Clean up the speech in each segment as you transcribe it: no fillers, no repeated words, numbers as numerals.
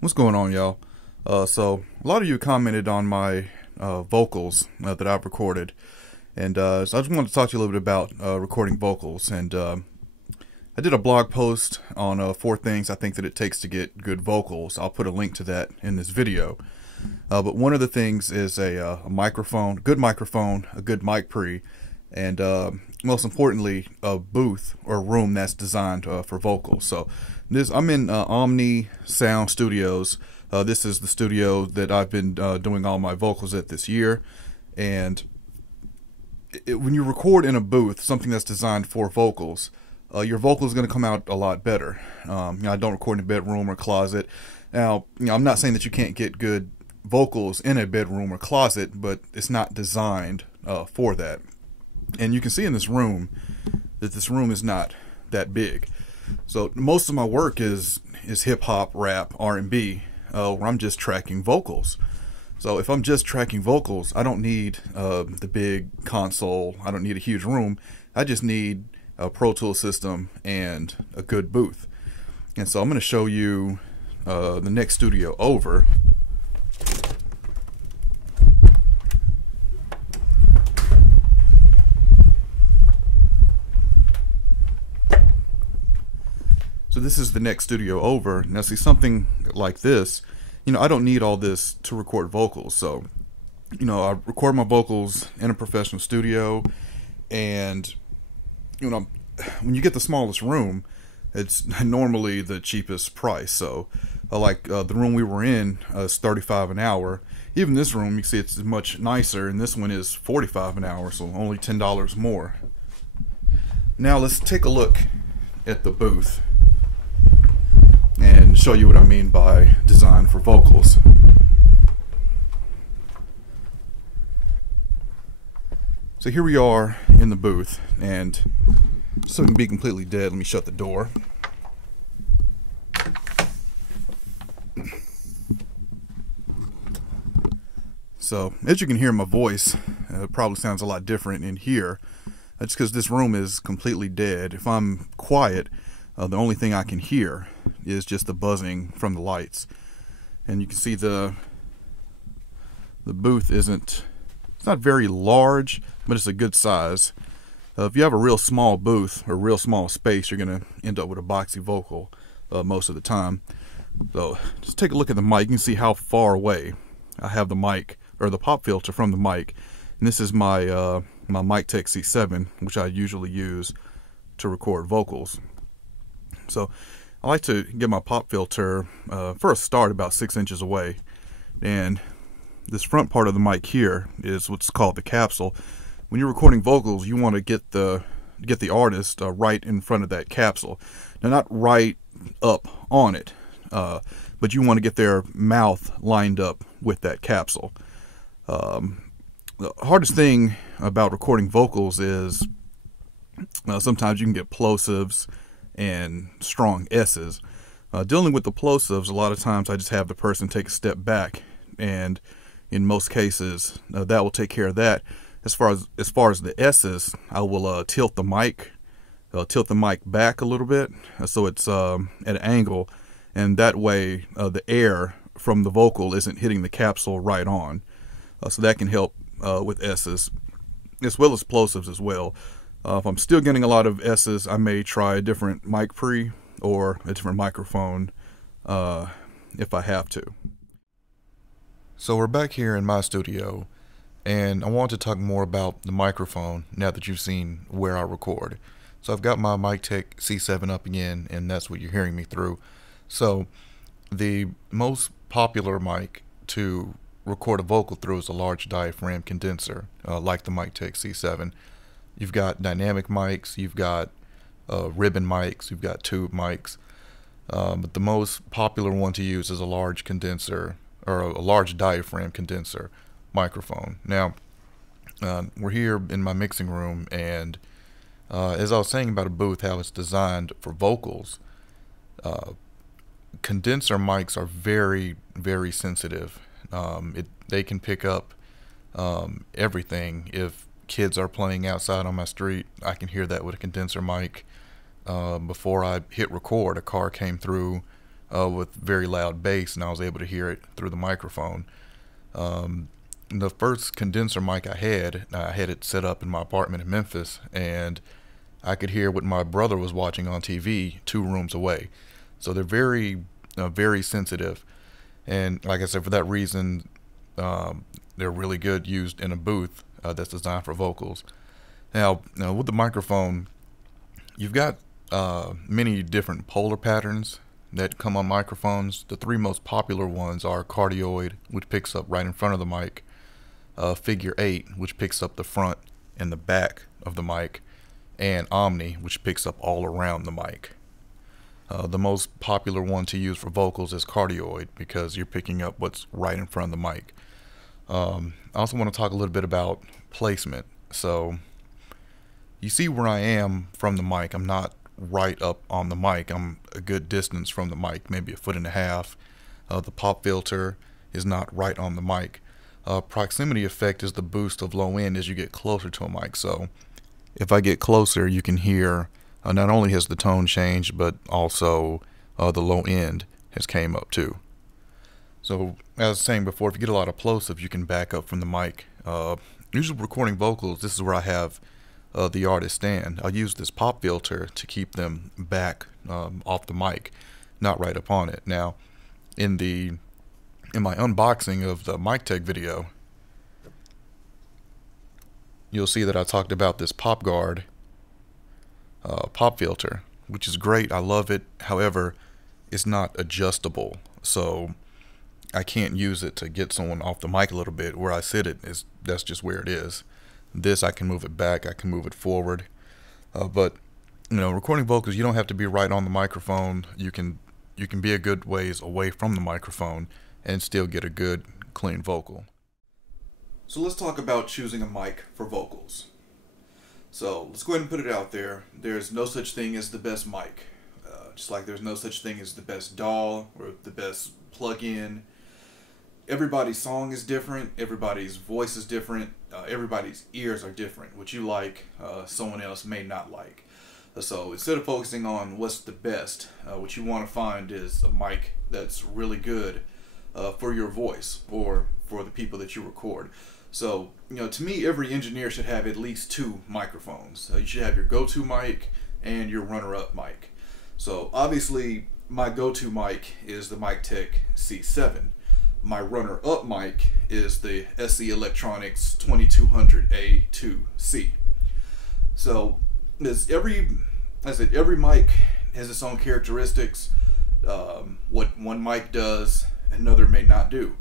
What's going on, y'all? So a lot of you commented on my vocals that I've recorded, and so I just wanted to talk to you a little bit about recording vocals. And I did a blog post on 4 things I think that it takes to get good vocals. I'll put a link to that in this video. But one of the things is a microphone, a good mic pre, and most importantly, a booth or room that's designed for vocals. So I'm in Omni Sound Studios. This is the studio that I've been doing all my vocals at this year. And when you record in a booth, something that's designed for vocals, your vocal is going to come out a lot better. I don't record in a bedroom or closet. Now, I'm not saying that you can't get good vocals in a bedroom or closet, but it's not designed for that. And you can see in this room that this room is not that big. So most of my work is hip hop, rap, R&B, where I'm just tracking vocals. So if I'm just tracking vocals, I don't need the big console. I don't need a huge room. I just need a Pro Tools system and a good booth. And so I'm going to show you the next studio over. So this is the next studio over. Now see, something like this, I don't need all this to record vocals. So, I record my vocals in a professional studio, and, when you get the smallest room, it's normally the cheapest price. So, the room we were in is $35 an hour. Even this room, you can see it's much nicer, and this one is $45 an hour, so only $10 more. Now let's take a look at the booth and show you what I mean by design for vocals. So here we are in the booth, and so it can be completely dead, let me shut the door. So as you can hear, my voice probably sounds a lot different in here. That's because this room is completely dead. If I'm quiet, the only thing I can hear is just the buzzing from the lights. And you can see the booth it's not very large, but it's a good size. If you have a real small booth or real small space, you're going to end up with a boxy vocal most of the time. So just take a look at the mic. You can see how far away I have the mic, or the pop filter from the mic. And this is my Miktech C7, which I usually use to record vocals. So I like to get my pop filter for a start about 6 inches away, and this front part of the mic here is what's called the capsule. When you're recording vocals, you want to get the artist right in front of that capsule. Now, not right up on it, but you want to get their mouth lined up with that capsule. The hardest thing about recording vocals is sometimes you can get plosives and strong S's. Dealing with the plosives, a lot of times I just have the person take a step back, and in most cases that will take care of that. As far as the S's, I will tilt the mic back a little bit so it's at an angle, and that way the air from the vocal isn't hitting the capsule right on. So that can help with S's as well as plosives as well. If I'm still getting a lot of S's, I may try a different mic pre or a different microphone if I have to. So we're back here in my studio, and I want to talk more about the microphone now that you've seen where I record. So I've got my Miktech C7 up again, and that's what you're hearing me through. So the most popular mic to record a vocal through is a large diaphragm condenser, like the Miktech C7. You've got dynamic mics, you've got ribbon mics, you've got tube mics, but the most popular one to use is a large condenser, or a large diaphragm condenser microphone. Now, we're here in my mixing room, and as I was saying about a booth, how it's designed for vocals, condenser mics are very, very sensitive. They can pick up everything. If kids are playing outside on my street, I can hear that with a condenser mic. Before I hit record, a car came through with very loud bass, and I was able to hear it through the microphone. The first condenser mic I had it set up in my apartment in Memphis, and I could hear what my brother was watching on TV 2 rooms away. So they're very sensitive, and like I said, for that reason, they're really good used in a booth that's designed for vocals. Now, with the microphone, you've got many different polar patterns that come on microphones. The 3 most popular ones are cardioid, which picks up right in front of the mic, figure 8, which picks up the front and the back of the mic, and omni, which picks up all around the mic. The most popular one to use for vocals is cardioid because you're picking up what's right in front of the mic. I also want to talk a little bit about placement. So you see where I am from the mic. I'm not right up on the mic. I'm a good distance from the mic, maybe 1.5 feet. The pop filter is not right on the mic. Proximity effect is the boost of low end as you get closer to a mic. So if I get closer, you can hear not only has the tone changed, but also the low end has came up too. So as I was saying before, if you get a lot of plosive, you can back up from the mic. Usually recording vocals, this is where I have the artist stand. I'll use this pop filter to keep them back off the mic, not right up on it. Now, in my unboxing of the MikTek video, you'll see that I talked about this PopGuard pop filter, which is great. I love it. However, it's not adjustable, so I can't use it to get someone off the mic a little bit. Where I sit that's just where it is. This, I can move it back, I can move it forward. But recording vocals, you don't have to be right on the microphone. You can be a good ways away from the microphone and still get a good, clean vocal. So let's talk about choosing a mic for vocals. So let's go ahead and put it out there. There's no such thing as the best mic. Just like there's no such thing as the best DAW or the best plug-in. Everybody's song is different. Everybody's voice is different. Everybody's ears are different. What you like, someone else may not like. So instead of focusing on what's the best, what you want to find is a mic that's really good for your voice or for the people that you record. So, to me, every engineer should have at least 2 microphones. You should have your go-to mic and your runner-up mic. So, obviously, my go-to mic is the MikTek C7. My runner-up mic is the SE Electronics 2200A2C. So, every mic has its own characteristics. What one mic does, another may not do.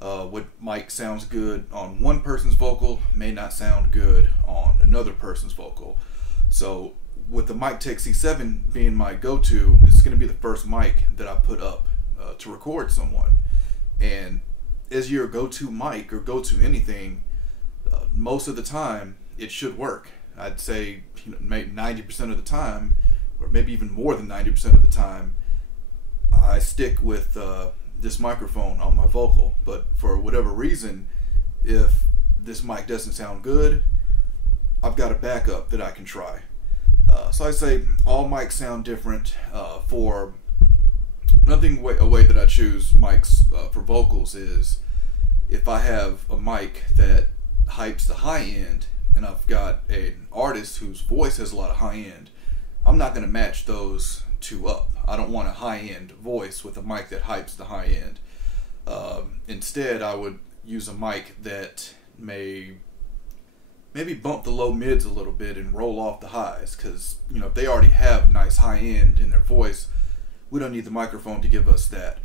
What mic sounds good on one person's vocal may not sound good on another person's vocal. So with the MikTek C7 being my go-to, it's going to be the first mic that I put up to record someone. And as your go-to mic or go-to anything, most of the time it should work. I'd say maybe 90% of the time, or maybe even more than 90% of the time, I stick with this microphone on my vocal. But for whatever reason, if this mic doesn't sound good, I've got a backup that I can try. So I say all mics sound different. For a way that I choose mics for vocals is if I have a mic that hypes the high end and I've got an artist whose voice has a lot of high end, I'm not going to match those 2 up. I don't want a high-end voice with a mic that hypes the high end. Instead, I would use a mic that maybe bump the low mids a little bit and roll off the highs, because if they already have nice high end in their voice, we don't need the microphone to give us that.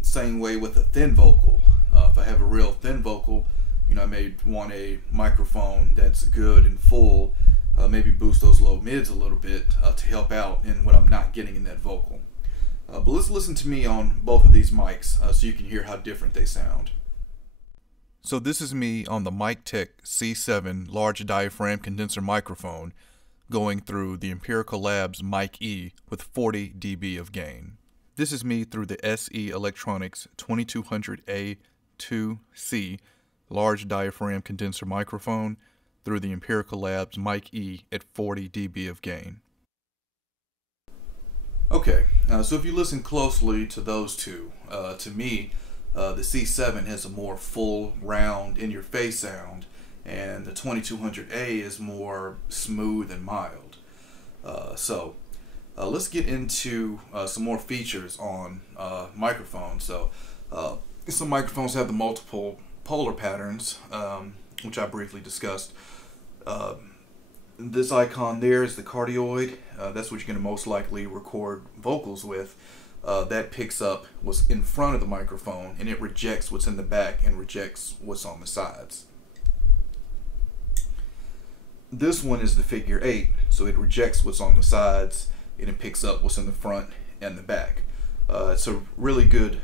Same way with a thin vocal. If I have a real thin vocal, I may want a microphone that's good and full. Maybe boost those low mids a little bit to help out in what I'm not getting in that vocal. But let's listen to me on both of these mics so you can hear how different they sound. So this is me on the MikTek C7 large diaphragm condenser microphone going through the Empirical Labs Mic E with 40 dB of gain. This is me through the SE Electronics 2200A2C large diaphragm condenser microphone through the Empirical Labs Mic E at 40 dB of gain. Okay, so if you listen closely to those two, to me, the C7 has a more full, round, in-your-face sound, and the 2200A is more smooth and mild. Let's get into some more features on microphones. So some microphones have the multiple polar patterns, which I briefly discussed. This icon there is the cardioid. That's what you're going to most likely record vocals with. That picks up what's in front of the microphone, and it rejects what's in the back and rejects what's on the sides. This one is the figure 8, so it rejects what's on the sides and it picks up what's in the front and the back. It's a really good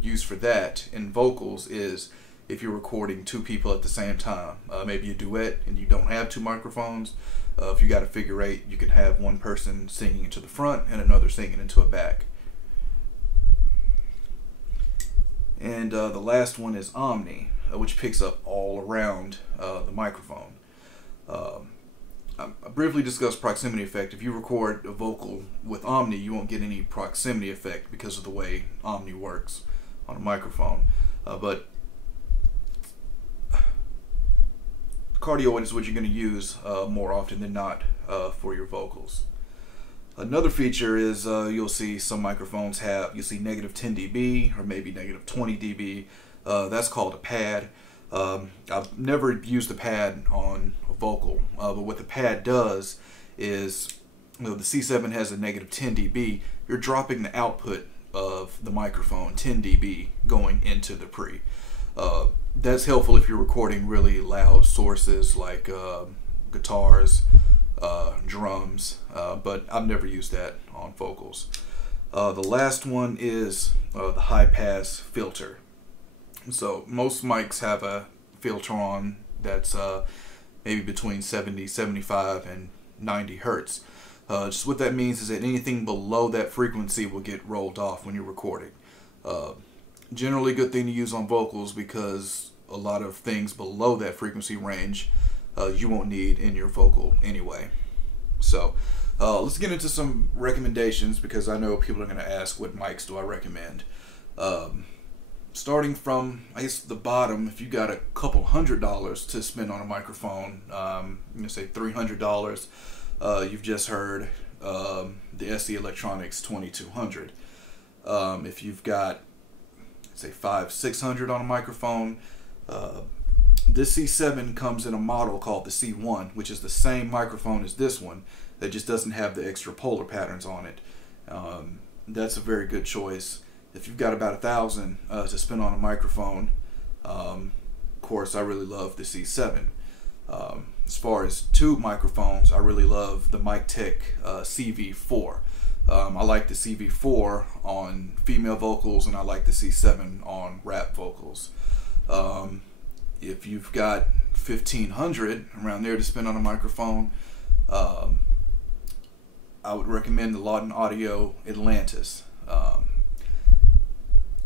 use for that in vocals is if you're recording two people at the same time, maybe a duet and you don't have two microphones. If you got a figure 8, you can have one person singing into the front and another singing into a back. And the last one is Omni, which picks up all around the microphone. I briefly discussed proximity effect. If you record a vocal with Omni, you won't get any proximity effect because of the way Omni works on a microphone. But cardioid is what you're going to use more often than not for your vocals. Another feature is you'll see some microphones have, you'll see negative 10 dB or maybe negative 20 dB. That's called a pad. I've never used a pad on a vocal, but what the pad does is, the C7 has a negative 10 dB. You're dropping the output of the microphone 10 dB going into the pre. That's helpful if you're recording really loud sources like guitars, drums, but I've never used that on vocals. The last one is the high pass filter. So most mics have a filter on that's maybe between 70, 75, and 90 hertz. Just what that means is that anything below that frequency will get rolled off when you're recording. Generally a good thing to use on vocals because a lot of things below that frequency range you won't need in your vocal anyway. So let's get into some recommendations because I know people are going to ask what mics do I recommend. Starting from, I guess, the bottom, if you got a couple $100 to spend on a microphone, say $300, you've just heard the SE Electronics 2200. If you've got, say, $500-600 on a microphone, this C7 comes in a model called the C1, which is the same microphone as this one, that just doesn't have the extra polar patterns on it. That's a very good choice. If you've got about $1,000 to spend on a microphone, of course, I really love the C7. As far as tube microphones, I really love the MikTek CV4. I like the CV4 on female vocals, and I like the C7 on rap vocals. If you've got $1,500 around there to spend on a microphone, I would recommend the Laudon Audio Atlantis.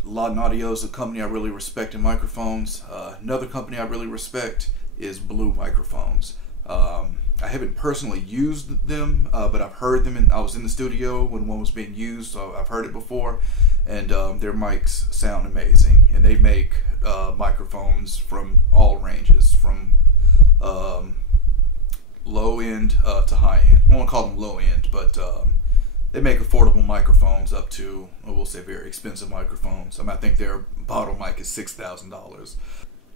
Laudon Audio is a company I really respect in microphones. Another company I really respect is Blue Microphones. I haven't personally used them, but I've heard them, and I was in the studio when one was being used, so I've heard it before, and their mics sound amazing. And they make microphones from all ranges, from low end to high end. I won't call them low end, but they make affordable microphones up to, we'll say, very expensive microphones. I think their bottle mic is $6,000.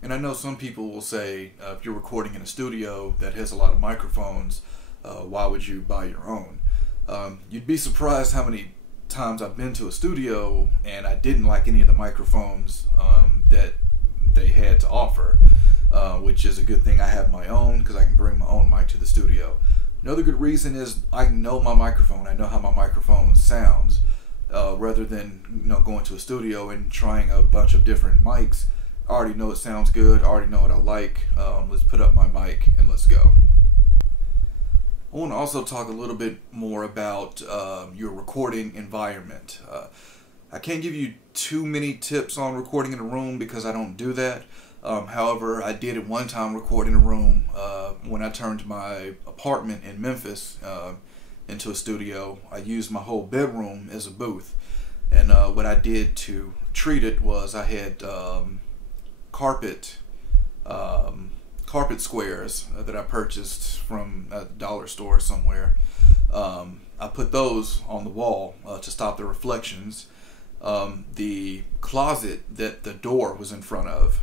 And I know some people will say, if you're recording in a studio that has a lot of microphones, why would you buy your own? You'd be surprised how many times I've been to a studio and I didn't like any of the microphones that they had to offer, which is a good thing I have my own because I can bring my own mic to the studio. Another good reason is I know my microphone. I know how my microphone sounds, rather than going to a studio and trying a bunch of different mics. I already know it sounds good. I already know what I like. Let's put up my mic and let's go. I want to also talk a little bit more about your recording environment. I can't give you too many tips on recording in a room because I don't do that. However, I did at one time record in a room when I turned my apartment in Memphis into a studio, I used my whole bedroom as a booth. And what I did to treat it was I had carpet squares that I purchased from a dollar store somewhere. I put those on the wall to stop the reflections. The closet that the door was in front of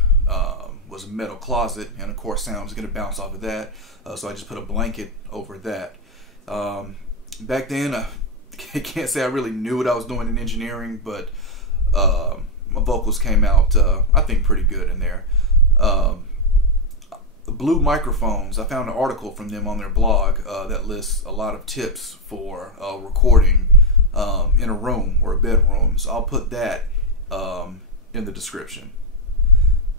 was a metal closet, and of course sound was going to bounce off of that, so I just put a blanket over that. Back then, I can't say I really knew what I was doing in engineering, but my vocals came out, I think, pretty good in there. Blue Microphones, I found an article from them on their blog that lists a lot of tips for recording in a room or a bedroom, so I'll put that in the description.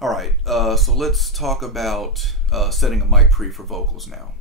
Alright, so let's talk about setting a mic pre for vocals now.